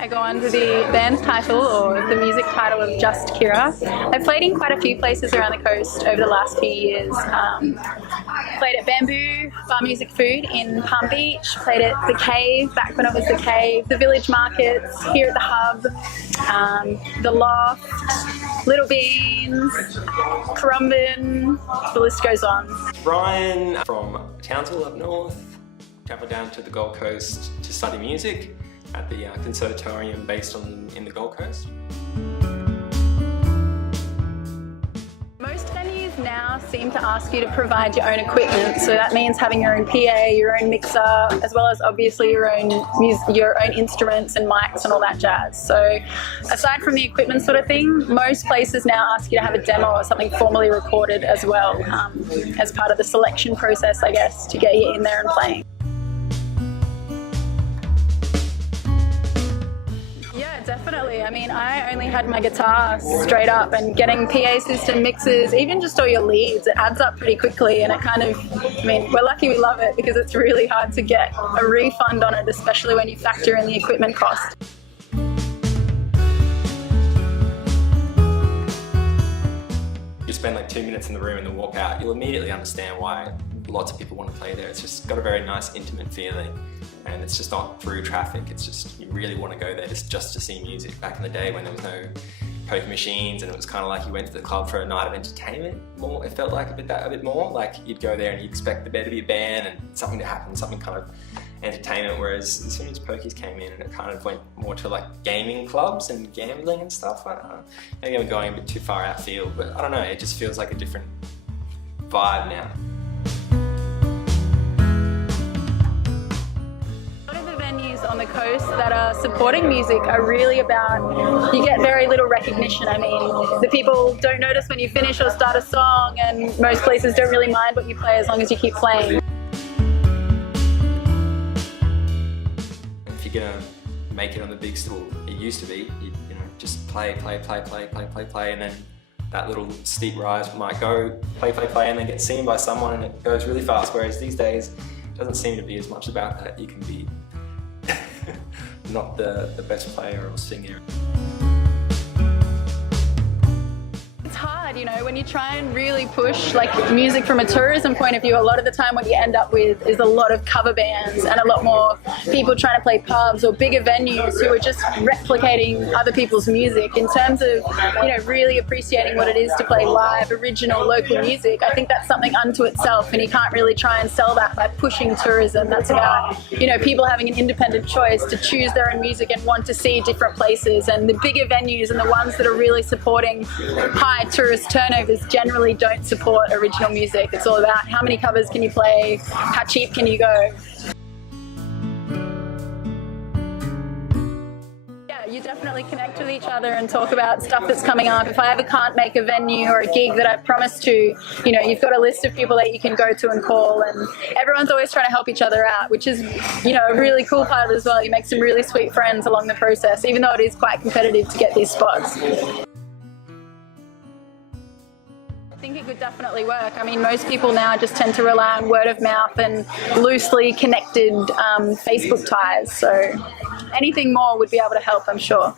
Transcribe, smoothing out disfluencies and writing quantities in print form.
I go under the band's title or the music title of Just Kirra. I've played in quite a few places around the coast over the last few years. Played at Bamboo Bar Music Food in Palm Beach, played at The Cave, back when it was The Cave, the Village Markets, here at the Hub, the Loft, Little Beans, Currumbin, the list goes on. Ryan from Townsville up north, travelled down to the Gold Coast to study music at the conservatorium based in the Gold Coast. Most venues now seem to ask you to provide your own equipment, so that means having your own PA, your own mixer, as well as obviously your own instruments and mics and all that jazz. So aside from the equipment sort of thing, most places now ask you to have a demo or something formally recorded as well, as part of the selection process, I guess, to get you in there and playing. Definitely. I mean, I only had my guitar straight up, and getting PA system, mixes, even just all your leads, it adds up pretty quickly, and it kind of, I mean, we're lucky we love it because it's really hard to get a refund on it, especially when you factor in the equipment cost. You spend like 2 minutes in the room and then walk out, you'll immediately understand why lots of people want to play there. It's just got a very nice intimate feeling, and it's just not through traffic. It's just, you really want to go there just to see music. Back in the day when there was no poker machines and it was kind of like you went to the club for a night of entertainment more, it felt like a bit more like you'd go there and you'd expect there to be a band and something to happen, something kind of entertainment, whereas as soon as pokies came in and it kind of went more to like gaming clubs and gambling and stuff, I don't know. Maybe I'm going a bit too far outfield, but I don't know, it just feels like a different vibe now. On the coast that are supporting music are really about, you get very little recognition. I mean, the people don't notice when you finish or start a song, and most places don't really mind what you play as long as you keep playing. If you're gonna make it on the big stool, it used to be, you know, just play, and then that little steep rise might go play, and then get seen by someone and it goes really fast, whereas these days it doesn't seem to be as much about that. You can be not the best player or singer. It's hard, you know, when you try and really push like music from a tourism point of view, a lot of the time what you end up with is a lot of cover bands and a lot more people trying to play pubs or bigger venues who are just replicating other people's music. In terms of, you know, really appreciating what it is to play live, original, local music, I think that's something unto itself, and you can't really try and sell that by pushing tourism. That's about, you know, people having an independent choice to choose their own music and want to see different places, and the bigger venues and the ones that are really supporting high tourist turnovers generally don't support original music. It's all about how many covers can you play, how cheap can you go. You definitely connect with each other and talk about stuff that's coming up. If I ever can't make a venue or a gig that I've promised to, you know, you've got a list of people that you can go to and call, and everyone's always trying to help each other out, which is, you know, a really cool part of it as well. You make some really sweet friends along the process, even though it is quite competitive to get these spots. I think it could definitely work. I mean, most people now just tend to rely on word of mouth and loosely connected Facebook ties, so anything more would be able to help, I'm sure.